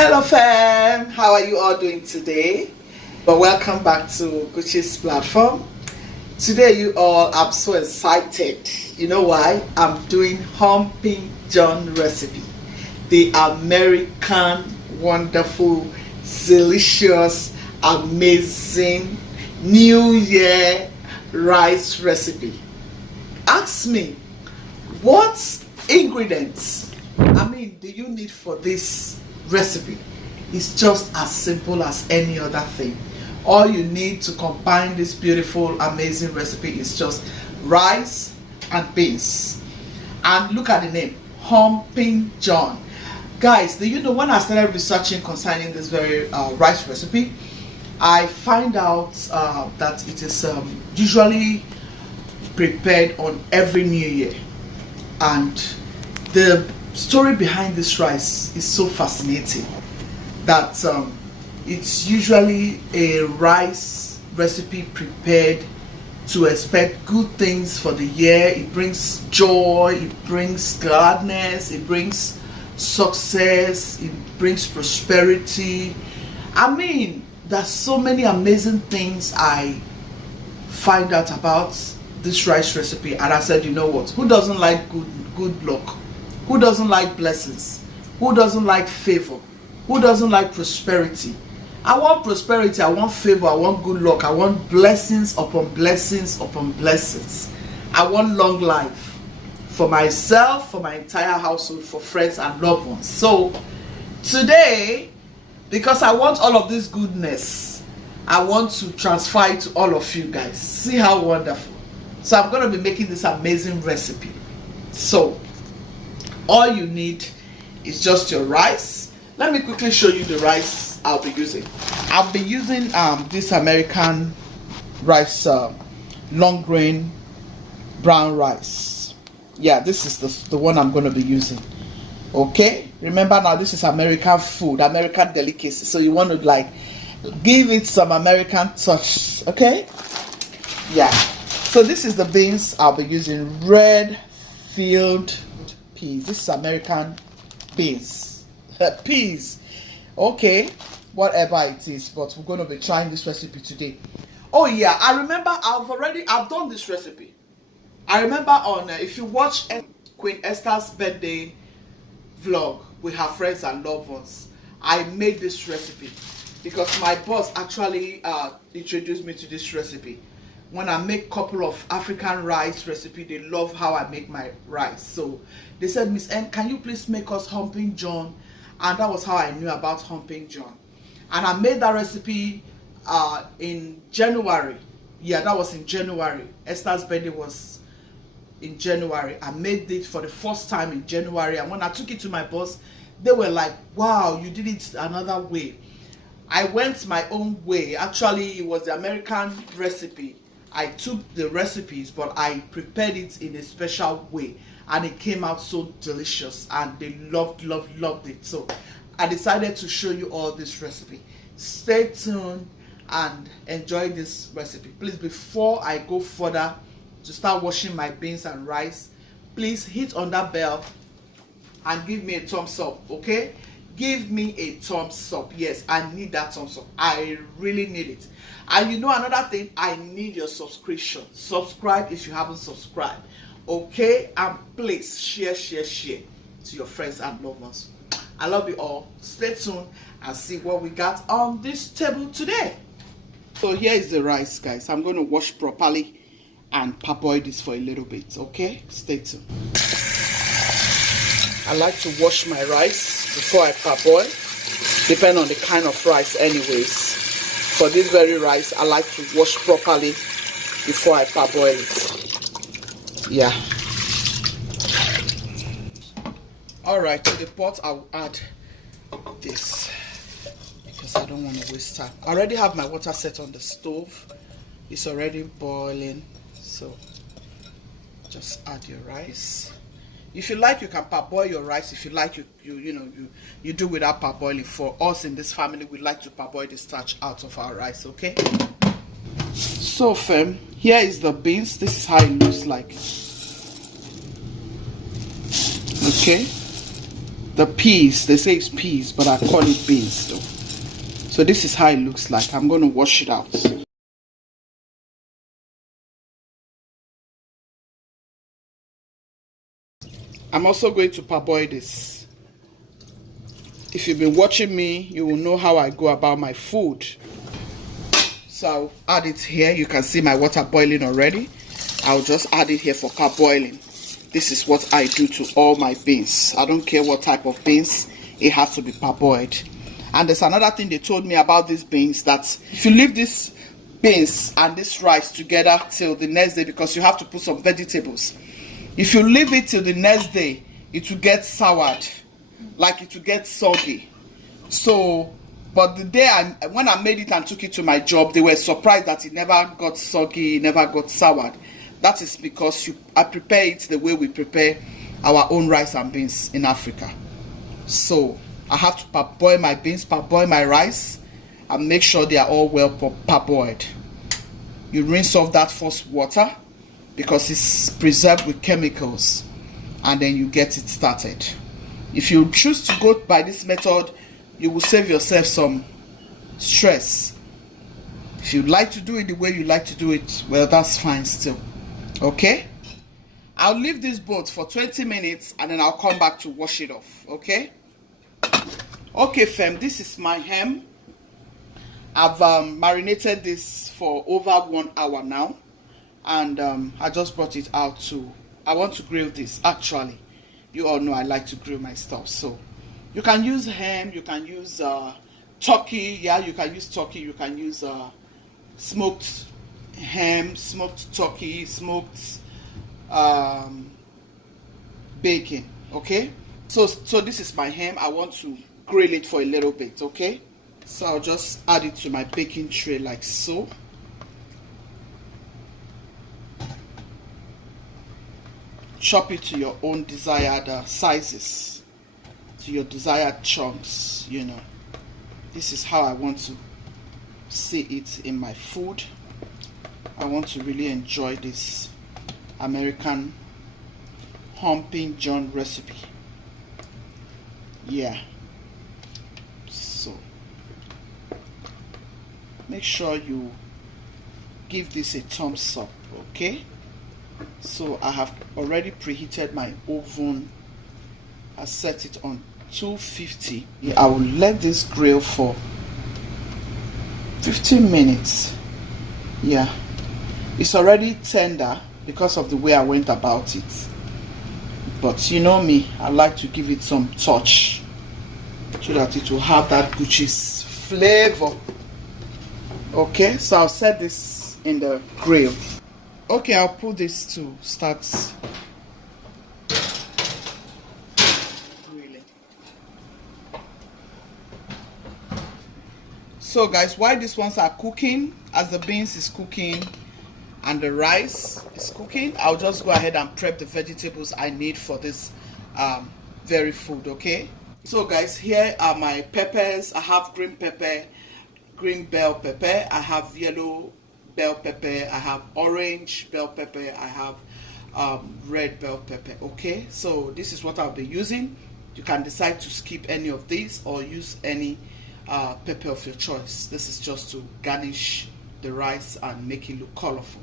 Hello fam, how are you all doing today? But welcome back to Guchies platform. Today you all, I'm so excited. You know why? I'm doing Hoppin John recipe, the American wonderful, delicious, amazing New Year rice recipe. Ask me, what ingredients do you need for this recipe? It's just as simple as any other thing. All you need to combine this beautiful, amazing recipe is just rice and beans. And look at the name, Hoppin John. Guys, do you know, when I started researching concerning this very rice recipe, I find out that it is usually prepared on every New Year. And the story behind this rice is so fascinating that it's usually a rice recipe prepared to expect good things for the year. It brings joy, it brings gladness, it brings success, it brings prosperity. There's so many amazing things I find out about this rice recipe, and I said, you know what, who doesn't like good luck? Who doesn't like blessings? Who doesn't like favor? Who doesn't like prosperity? I want prosperity, I want favor, I want good luck, I want blessings upon blessings upon blessings. I want long life for myself, for my entire household, for friends and loved ones. So today, because I want all of this goodness, I want to transfer it to all of you guys. See how wonderful. So I'm going to be making this amazing recipe. So all you need is just your rice. Let me quickly show you the rice I'll be using. I'll be using this American rice, long grain brown rice. Yeah, this is the one I'm going to be using. Okay, remember now, this is American food, American delicacy, so you want to like give it some American touch. Okay, yeah. So this is the beans I'll be using, red field peas. This is American beans, peas. Okay, whatever it is, but we're going to be trying this recipe today. Oh yeah, I remember I've done this recipe. I remember on if you watch Queen Esther's birthday vlog with her friends and loved ones, I made this recipe because my boss actually introduced me to this recipe. When I make a couple of African rice recipe, they love how I make my rice. So they said, Miss N, can you please make us Hoppin John? And that was how I knew about Hoppin John. And I made that recipe in January. Yeah, that was in January. Esther's birthday was in January. I made it for the first time in January, and when I took it to my boss, they were like, wow, you did it another way. I went my own way. Actually, it was the American recipe. I took the recipes, but I prepared it in a special way, and it came out so delicious, and they loved it. So I decided to show you all this recipe. Stay tuned and enjoy this recipe. Please, before I go further to start washing my beans and rice, please hit on that bell and give me a thumbs up. Okay, give me a thumbs up. Yes, I need that thumbs up. I really need it. And you know, another thing, I need your subscription. Subscribe if you haven't subscribed. Okay, and please share to your friends and loved ones. I love you all. Stay tuned and see what we got on this table today. So here is the rice, guys. I'm going to wash properly and parboil this for a little bit. Okay, stay tuned. I like to wash my rice before I parboil, depending on the kind of rice anyways. For this very rice, I like to wash properly before I parboil it. Yeah. Alright, to the pot I'll add this because I don't want to waste time. I already have my water set on the stove. It's already boiling. So just add your rice. If you like, you can parboil your rice. If you like, you do without parboiling. For us in this family, we like to parboil the starch out of our rice. Okay, so fam, here is the beans. This is how it looks like. Okay, the peas. They say it's peas, but I call it beans though. So this is how it looks like. I'm going to wash it out. I'm also going to parboil this. If you've been watching me, you will know how I go about my food. So I'll add it here. You can see my water boiling already. I'll just add it here for parboiling. This is what I do to all my beans. I don't care what type of beans, it has to be parboiled. And there's another thing they told me about these beans, that if you leave these beans and this rice together till the next day, because you have to put some vegetables, if you leave it till the next day, it will get soured, like it will get soggy. So, but the day when I made it and took it to my job, they were surprised that it never got soggy, it never got soured. That is because I prepare it the way we prepare our own rice and beans in Africa. So I have to parboil my beans, parboil my rice, and make sure they are all well parboiled. You rinse off that first water because it's preserved with chemicals, and then you get it started. If you choose to go by this method, you will save yourself some stress. If you like to do it the way you like to do it, well, that's fine still. Okay, I'll leave this both for 20 minutes and then I'll come back to wash it off. Okay, fam, this is my ham. I've marinated this for over 1 hour now, and I just brought it out I want to grill this. Actually, you all know I like to grill my stuff, so you can use ham, you can use turkey. Yeah, you can use turkey, you can use smoked ham, smoked turkey, smoked bacon. Okay, so this is my ham. I want to grill it for a little bit. Okay, so I'll just add it to my baking tray like so. Chop it to your own desired sizes, to your desired chunks. You know, this is how I want to see it in my food. I want to really enjoy this American Hoppin John recipe. Yeah. So make sure you give this a thumbs up. Okay. So I have already preheated my oven. I set it on 250. I will let this grill for 15 minutes. Yeah, it's already tender because of the way I went about it, but you know me, I like to give it some touch so that it will have that Guchies flavor. Okay, so I'll set this in the grill. Okay, I'll put this to start grilling. So guys, while these ones are cooking, as the beans is cooking and the rice is cooking, I'll just go ahead and prep the vegetables I need for this very food. Okay, so guys, here are my peppers. I have green pepper, green bell pepper, I have yellow bell pepper, I have orange bell pepper, I have red bell pepper. Okay, so this is what I'll be using. You can decide to skip any of these or use any pepper of your choice. This is just to garnish the rice and make it look colorful.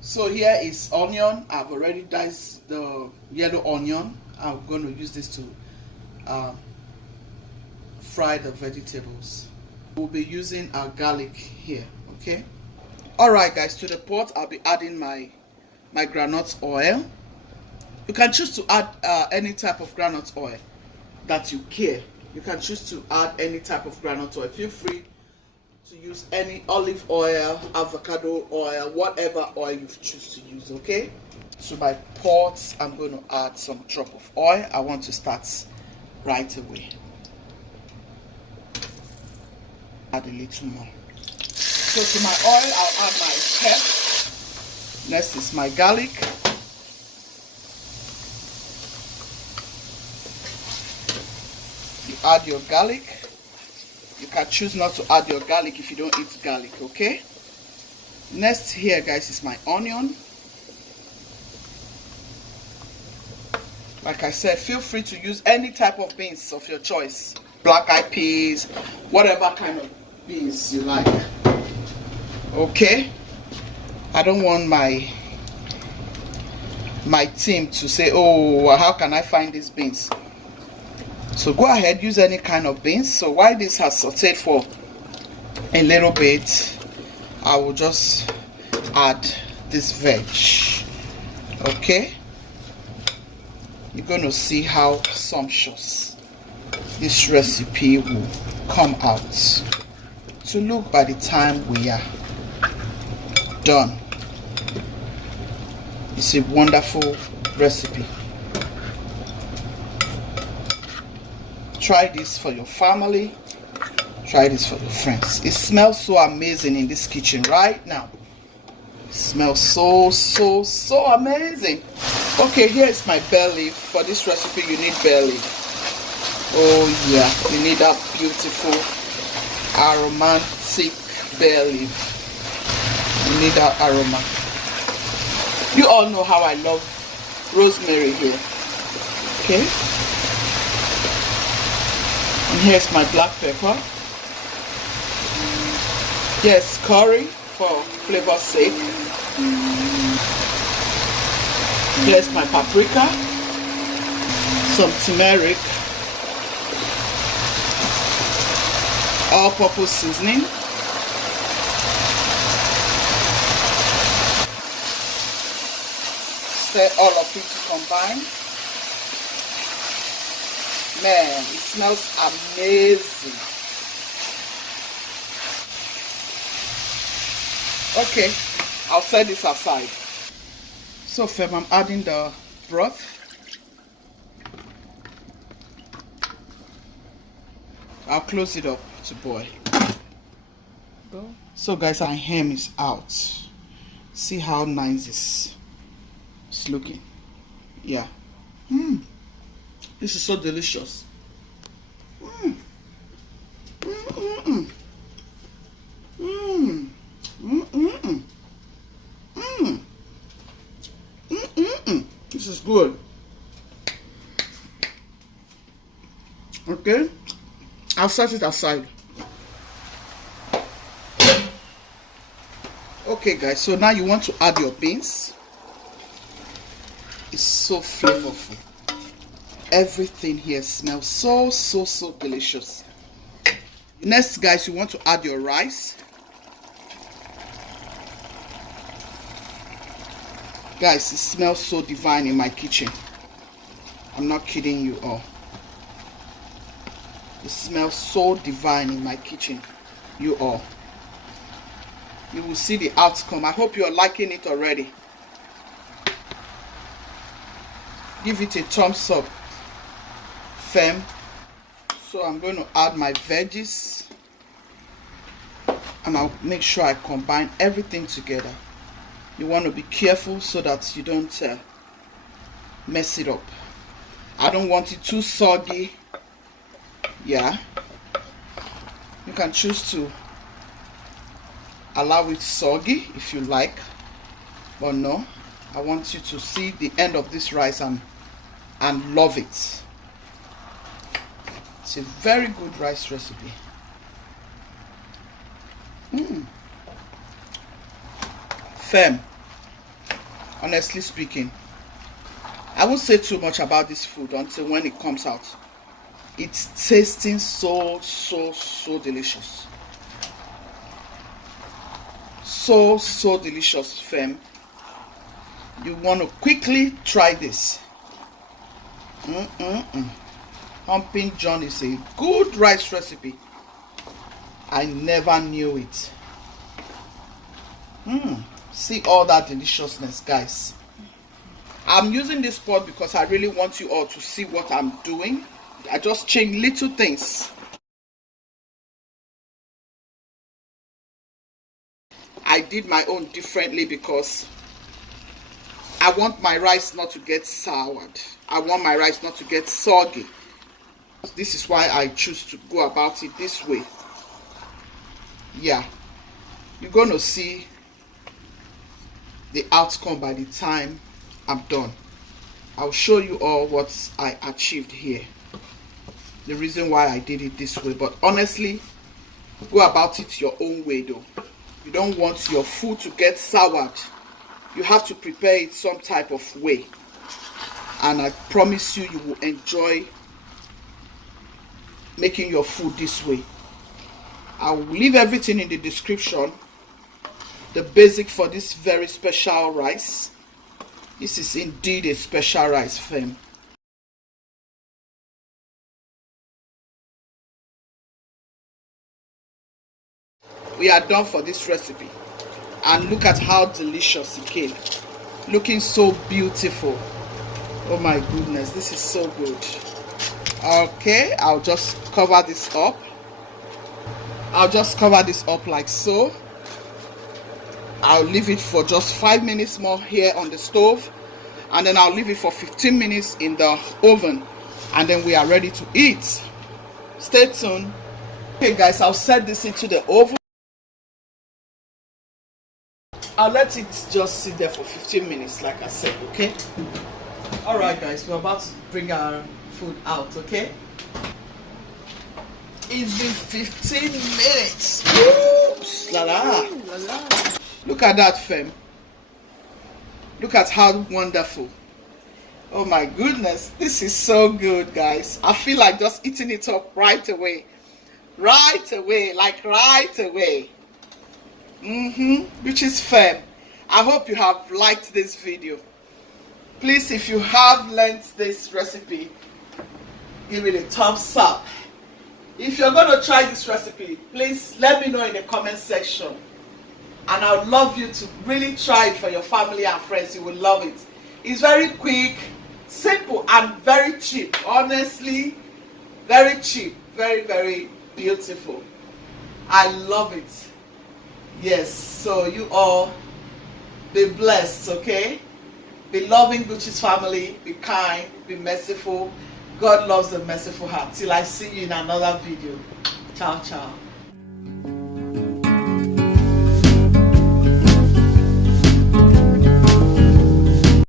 So here is onion. I've already diced the yellow onion. I'm going to use this to fry the vegetables. We'll be using our garlic here. Okay, alright guys, to the pot I'll be adding my groundnut oil. You can choose to add any type of groundnut oil that you care. You can choose to add any type of groundnut oil. Feel free to use any olive oil, avocado oil, whatever oil you choose to use. Okay, to my pot I'm going to add some drop of oil. I want to start right away. Add a little more. So to my oil I'll add my pep. Next is my garlic. You add your garlic. You can choose not to add your garlic if you don't eat garlic. Okay, next here guys is my onion. Like I said, feel free to use any type of beans of your choice. Black-eyed peas, whatever kind of beans you like. Okay? I don't want my team to say, oh, how can I find these beans? So go ahead, use any kind of beans. So while this has sauteed for a little bit, I will just add this veg. Okay? You're going to see how sumptuous this recipe will come out to look by the time we are done. It's a wonderful recipe. Try this for your family. Try this for your friends. It smells so amazing in this kitchen right now. It smells so amazing. Okay, here is my bay leaf. For this recipe, you need bay leaf. Oh yeah, you need that beautiful aromatic bay leaf. You need that aroma. You all know how I love rosemary here. Okay. And here's my black pepper. Yes, curry for flavor's sake. Here's my paprika. Some turmeric. All-purpose seasoning. Stir all of it to combine. Man, it smells amazing. Okay, I'll set this aside. So fam, I'm adding the broth. I'll close it up to boil. So guys, our ham is out. See how nice it's looking. Yeah. This is so delicious. This is good. Okay, I'll set it aside. Okay guys, so now you want to add your beans. It's so flavorful. Everything here smells so delicious. Next guys, you want to add your rice. Guys, it smells so divine in my kitchen. I'm not kidding you all. It smells so divine in my kitchen, you all. You will see the outcome. I hope you're liking it already. Give it a thumbs up, fam. So I'm going to add my veggies, and I'll make sure I combine everything together. You want to be careful so that you don't mess it up. I don't want it too soggy. Yeah, you can choose to allow it soggy if you like, but no, I want you to see the end of this rice and love it. It's a very good rice recipe. Fam, honestly speaking, I won't say too much about this food until when it comes out. It's tasting so delicious. So delicious, fam. You want to quickly try this. Hoppin John is a good rice recipe. I never knew it. See all that deliciousness, guys. I'm using this pot because I really want you all to see what I'm doing. I just change little things. I did my own differently because I want my rice not to get soured. I want my rice not to get soggy. This is why I choose to go about it this way. Yeah, you're going to see the outcome by the time I'm done. I'll show you all what I achieved here, the reason why I did it this way. But honestly, go about it your own way though. You don't want your food to get soured. You have to prepare it some type of way, and I promise you, you will enjoy making your food this way. I will leave everything in the description, the basic for this very special rice. This is indeed a special rice, fam. We are done for this recipe, and look at how delicious it came, looking so beautiful. Oh my goodness, this is so good. Okay, I'll just cover this up. I'll just cover this up like so. I'll leave it for just 5 minutes more here on the stove, and then I'll leave it for 15 minutes in the oven, and then we are ready to eat. Stay tuned. Okay guys, I'll set this into the oven. I'll let it just sit there for 15 minutes like I said, okay? Alright guys, we're about to bring our food out, okay? It's been 15 minutes. Oops, la la. Look at that, fam. Look at how wonderful. Oh my goodness, this is so good, guys. I feel like just eating it up right away. Right away, like right away. Which is fam. I hope you have liked this video. Please, if you have learned this recipe, give it a thumbs up. If you're going to try this recipe, please let me know in the comment section. And I would love you to really try it for your family and friends. You will love it. It's very quick, simple, and very cheap. Honestly, very cheap. Very, very beautiful. I love it. Yes, so you all be blessed, okay? Be loving, Guchies family. Be kind. Be merciful. God loves a merciful heart. Till I see you in another video. Ciao, ciao.